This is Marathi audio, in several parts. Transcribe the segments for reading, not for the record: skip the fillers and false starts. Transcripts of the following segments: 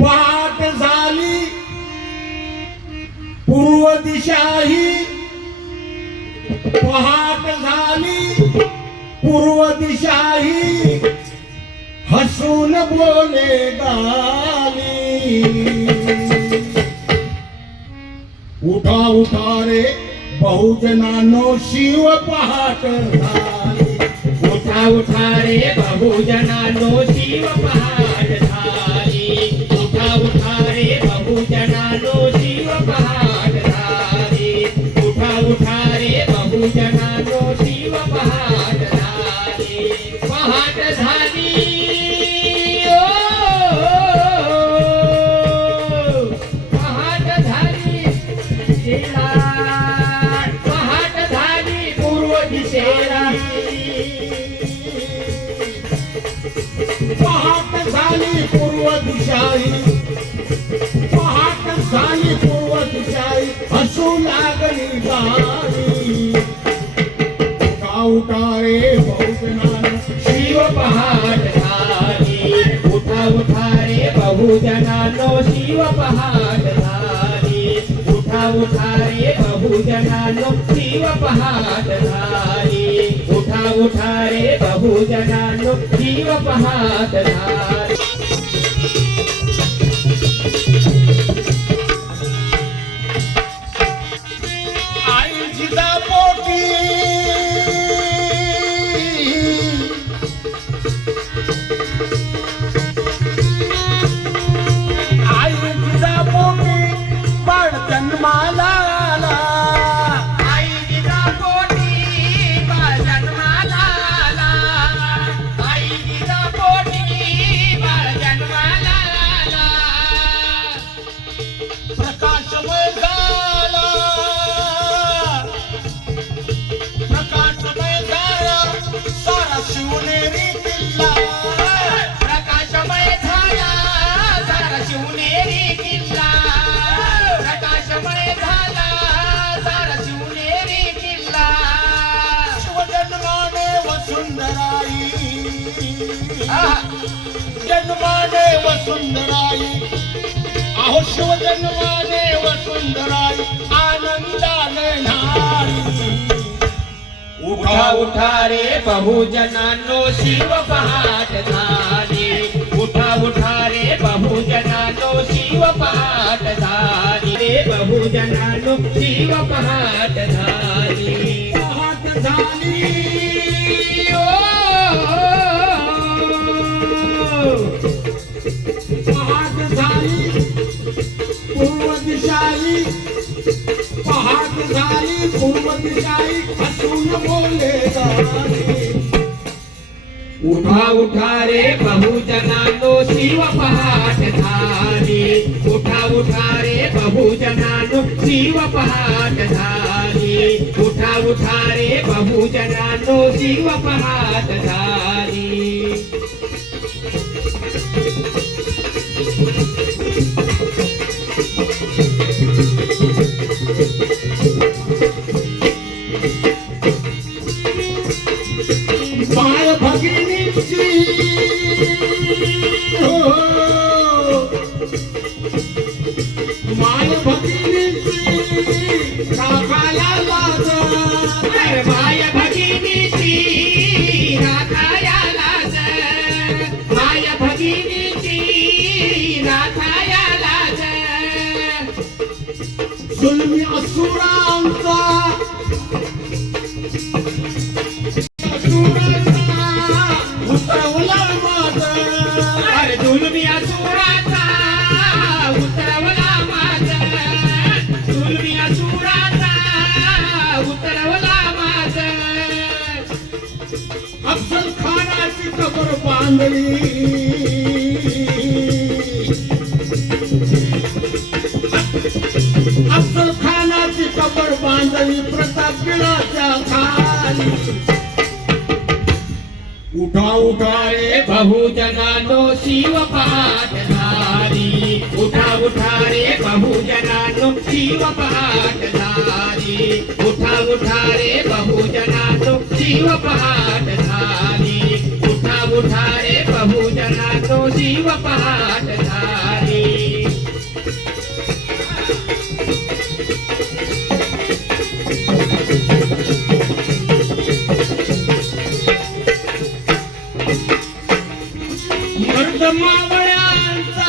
पहाट झाली पूर्व दिशाही, पहाट झाली पूर्व दिशाही, हसून बोले गाली। उठा उठा रे बहुजनानो शिव पहाट झाली, उठा उठा रे बहुजनानो शिव पहाट झाली, उठा उठा रे बहुजनानो शिव पहाट झाली, उठा उठा रे बहुजनानो शिव पहाट झाली, पहाट झाली ओ पहाट झाली दिशेला, पहाट झाली पूर्व दिशेला, पहाट झाली पूर्व दिशाही, पहाट झाली पूर्व दिशाही, हसू लागली गाली। उठा उठा रे बहुजनानो शिव पहाट झाली, उठा उठा रे बहुजनानो शिव पहाट झाली, उठा उठा रे बहुजनानो शिव पहाट झाली, उठा उठा रे बहुजनानो शिव पहाट झाली। आई जिजापोटी, आई जिजापोटी बाळ जन्माला आला, आई जिजापोटी बाळ जन्माला आला, आई जिजापोटी बाळ जन्माला आला, प्रकाशमय झाला, प्रकाशमय झाला सारा शिवनेरी किल्ला, प्रकाशमय झाला सारा शिवनेरी किल्ला, प्रकाशमय झाला सारा शिवनेरी किल्ला, शिवजन्माने वसुंधराई, जन्माने वसुंधराई, अहो शिवजन्माने वसुंधराई आनंदाने न्हारी। उठा उठा रे बहुजनानो शिव पहाट झाली, उठा उठा रे बहुजनानो शिव पहाट झाली, रे बहुजनानो शिव पहाट झाली, पहाट झाली ओ पहाट झाली पूर्व दिशाही, पहाट झाली पूर्व दिशाही, हसून बोले गाली। उठा उठा रे बहुजनानो शिव पहाट झाली, उठा उठा रे बहुजनानो शिव पहाट झाली, उठा उठा रे बहुजनानो शिव पहाट झाली। बाळ भगिनीची हो, माय भगिनीची राखायला लाज, माय भगिनीची राखा असुरांचा उतरवला माझ अरे जुलमी असुराचा उतरवला माझ जुलमी असुराचा उतरवला माझ अफजल खानाची कबर बांधली अफजल खानाची कबर बांधली प्रतापगडाच्या खाली उठा उठा रे बहुजनानो शिव पाठधारी उठा उठा रे बहुजनानो शिव पाठधारी उठा उठा रे बहुजनानो शिव पाठधारी उठा उठा रे बहुजनानो शिव पाठधारी मर्द मावळ्यांचा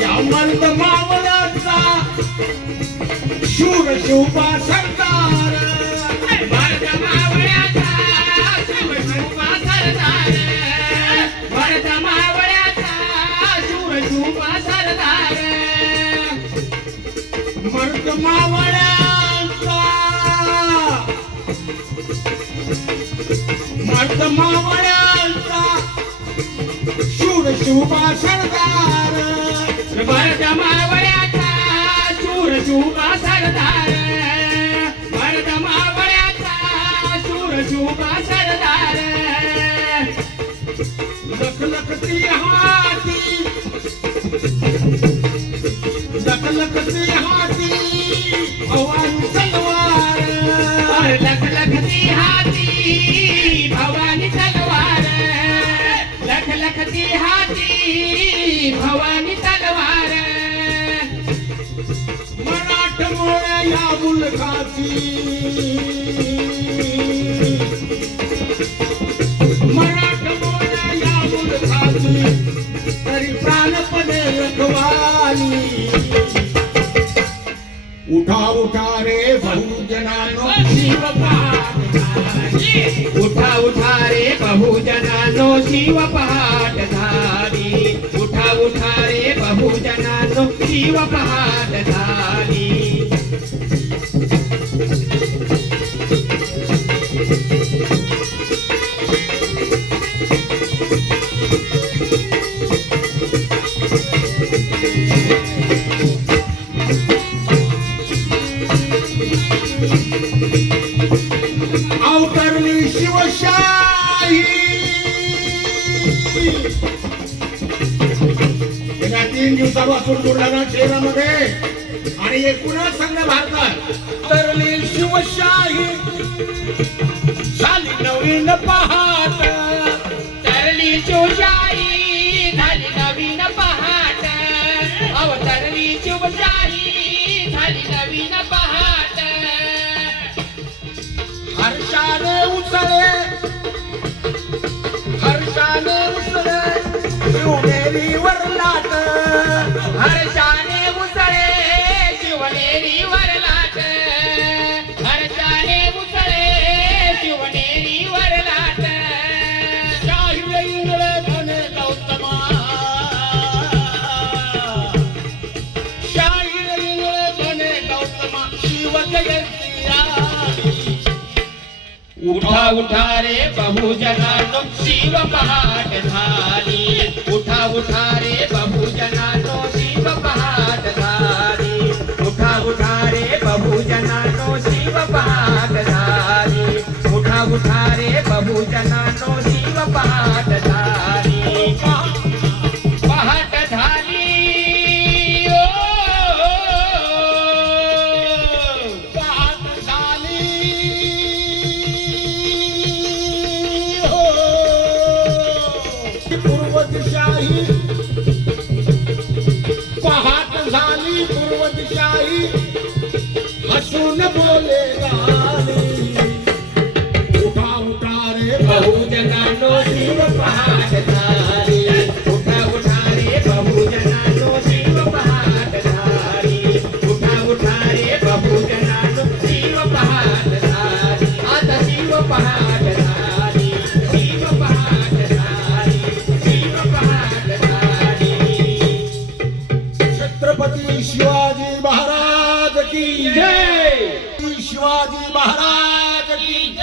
या मर्द मावळ्यांचा शूर शिवबा सरदार भरत मावळ्याचा शिवशुभा सरदार भरत मावळ्याचा शिवशुभा सरदार मर्द मावळ्यांचा मर्द मावळ्यांचा शूर शिवबा सरदार भरत मावळ्याचा शूरशुभा सरदार भरत मावळ्याचा शूरशुभा सरदार लखलखती हाती लखलखती हाती भवानी तलवार लखलखती हाती भवानी तलवार लखलखती हाती भवानी तलवार मराठमोळ्या या मुलखाची मराठमोळ्या या मुलखाची तरी प्राणपणे रखवाली उठा उठा रे बहुजनानो शिव पाठधारी उठा उठा रे बहुजनानो शिव पाठधारी उठा उठा रे बहुजनानो शिव पाठधारी अवतरली शिवशाही गेल्या 3 दिवसापासून बुलढाणा शहरामध्ये आणि एकूणच सगळ्या भारतात अवतरली शिवशाही झाली नवीन पहाट तरली शिवशाही झाली नवीन पहाट अवतरली शिवशाही झाली नवीन पहाट हर्षाने उसळे हर्षाने उसळे शिवनेरीवर लाट हर्षाने उसळे शिवनेरीवर लाट हर्षाने उसळे शिवनेरीवर लाट शाहीर इंगळे धने गौतमा शाहीर इंगळे धने गौतमा शिव जयंती आली उठा उठा रे बहुजनानो शिव पाठधारी उठा उठा रे बहुजनानो शिव पाठधारी उठा उठा रे बहुजनानो शिव पाठधारी उठा उठा रे बहुजनानो शिव पाठधारी पाठधारी पूर्व दिशाही शिवाजी महाराज की